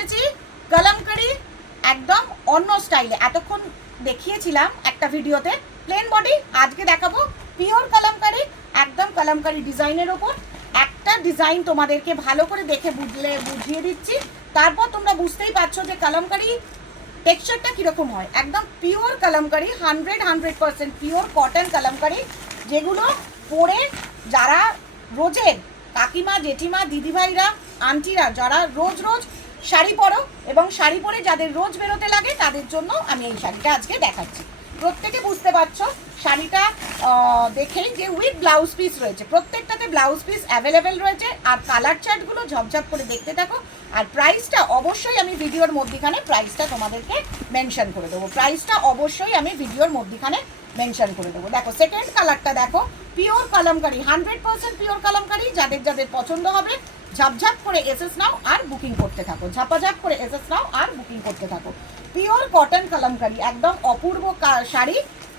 এসেছি কলমকারি একদম অন্য স্টাইলে। এতক্ষণ দেখিয়েছিলাম একটা ভিডিওতে প্লেন বডি, আজকে দেখাবো পিওর কলমকারি, একদম কলমকারি ডিজাইনের ওপর একটা ডিজাইন তোমাদেরকে ভালো করে দেখে বুঝিয়ে দিচ্ছি। তারপর তোমরা বুঝতেই পারছো যে কলমকারি টেক্সচারটা কীরকম হয়। একদম pure kalamkari, 100% pure cotton kalamkari, যেগুলো পরে যারা রোজের কাকিমা, জেঠিমা, দিদিভাইরা, আন্টিরা যারা রোজ রোজ শাড়ি পরো এবং শাড়ি পরে যাদের রোজ বেরোতে লাগে তাদের জন্য আমি এই শাড়িটা আজকে দেখাচ্ছি। প্রত্যেকে বুঝতে পারছো শাড়িটা দেখেই যে উইথ ব্লাউজ পিস রয়েছে, প্রত্যেকটাতে ব্লাউজ পিস অ্যাভেলেবেল রয়েছে। আর কালার চার্টগুলো ঝপঝপ করে দেখতে থাকো। আর প্রাইসটা অবশ্যই আমি ভিডিওর মধ্যখানে প্রাইসটা তোমাদেরকে মেনশন করে দেবো, প্রাইসটা অবশ্যই আমি ভিডিওর মধ্যখানে মেনশন করে দেবো। দেখো সেকেন্ড কালারটা দেখো, পিওর কলমকারি, 100% পিওর কলমকারি। যাদের যাদের পছন্দ হবে ঝাপঝাপ করে এসএস নাও আর বুকিং করতে থাকো, ঝাপাঝাপ করে এসএস নাও আর বুকিং করতে থাকো। পিওর কটন কলমকারি, একদম অপূর্ব শাড়ি,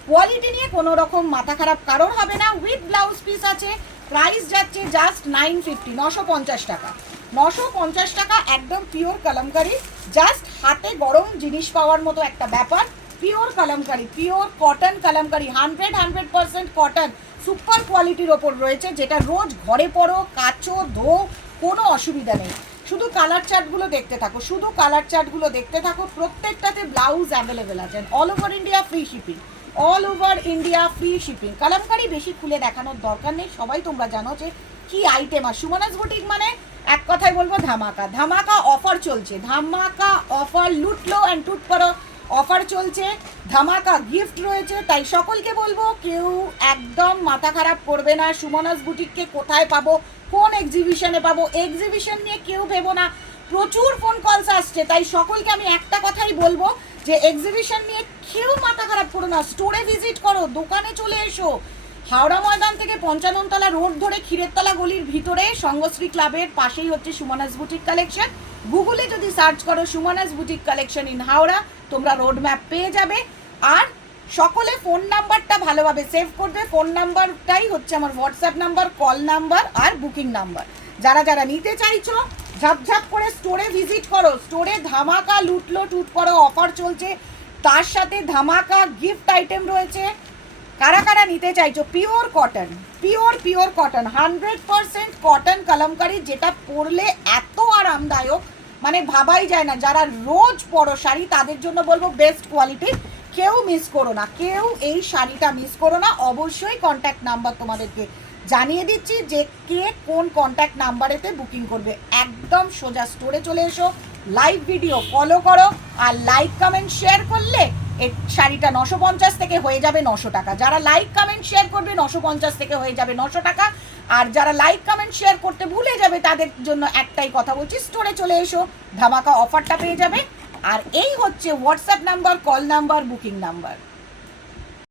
কোয়ালিটি নিয়ে কোনো রকম মাথা খারাপ কারোর হবে না। উইথ ব্লাউজ পিস আছে। প্রাইস যাচ্ছে জাস্ট 950, 950 টাকা, 950 টাকা। একদম পিওর কলমকারি, জাস্ট হাতে গরম জিনিস পাওয়ার মতো একটা ব্যাপার। Pure kalamkari, pure cotton kalamkari, 100% cotton, super কোয়ালিটির ওপর রয়েছে, যেটা রোজ ঘরে পরো, কাচো, ধো, কোনো অসুবিধা নেই। শুধু কালার চার্টগুলো দেখতে থাকো, শুধু কালার চার্টগুলো দেখতে থাকো। প্রত্যেকটাতে ব্লাউজ অ্যাভেলেবেল আছেন। All over India free shipping, all over India free shipping. Kalamkari বেশি খুলে দেখানোর দরকার নেই, সবাই তোমরা জানো যে কি আইটেম। আর সুমনাস বুটিক মানে এক কথায় বলবো ধামাকা, ধামাকা অফার চলছে, ধামাকা অফার, লুটলো অ্যান্ড টুট করো অফার চলছে, ধামাকা গিফট রয়েছে। তাই সকলকে বলবো কেউ একদম মাথা খারাপ করবে না। সুমনাস বুটিককে কোথায় পাবো, কোন এক্সিবিশনে পাবো, এক্সিবিশন নিয়ে কেউ ভেবো না। প্রচুর ফোন কলস আসছে, তাই সকলকে আমি একটা কথাই বলবো যে এক্সিবিশন নিয়ে কেউ মাথা খারাপ করো না, স্টোরে ভিজিট করো, দোকানে চলে এসো। হাওড়া ময়দান থেকে 55 তলা রোড ধরে ক্ষীরেরতলা গলির ভিতরে সঙ্গশ্রী ক্লাবের পাশেই হচ্ছে সুমনাস বুটিক কালেকশন। গুগলে যদি সার্চ করো Sumana's boutique collection in Howrah, তোমরা রোড ম্যাপ পেয়ে যাবে। আর সকলে ফোন নাম্বারটা ভালোভাবে সেভ করবে। ফোন নাম্বারটাই হচ্ছে আমার হোয়াটসঅ্যাপ নাম্বার, কল নাম্বার আর বুকিং নাম্বার। যারা যারা নিতে চাইছো ঝাপঝাপ করে স্টোরে ভিজিট করো, স্টোরে ধামাকা লুটলো টুট করো অফার চলছে, তার সাথে ধামাকা গিফট আইটেম রয়েছে। কারা কারা নিতে চাইছো pure cotton, pure cotton, 100% cotton kalamkari, যেটা পরলে এত আরামদায়ক মানে ভাবাই যায় না। যারা রোজ পরো শাড়ি তাদের জন্য বলবো বেস্ট কোয়ালিটি, কেউ মিস করো না, কেউ এই শাড়িটা মিস করো না। অবশ্যই কন্ট্যাক্ট নাম্বার তোমাদেরকে জানিয়ে দিচ্ছি যে কে কোন কন্ট্যাক্ট নাম্বারেতে বুকিং করবে। একদম সোজা স্টোরে চলে এসো, লাইভ ভিডিও ফলো করো, আর লাইক কমেন্ট শেয়ার করলে এই শাড়িটা 950 থেকে হয়ে যাবে 900 টাকা। যারা লাইক কমেন্ট শেয়ার করবে 950 থেকে হয়ে যাবে 900 টাকা। আর যারা লাইক কমেন্ট শেয়ার করতে ভুলে যাবে তাদের জন্য একটাই কথা বলছি, স্টোরে চলে এসো, ধামাকা অফারটা পেয়ে যাবে। আর এই হচ্ছে WhatsApp number, call number, booking number.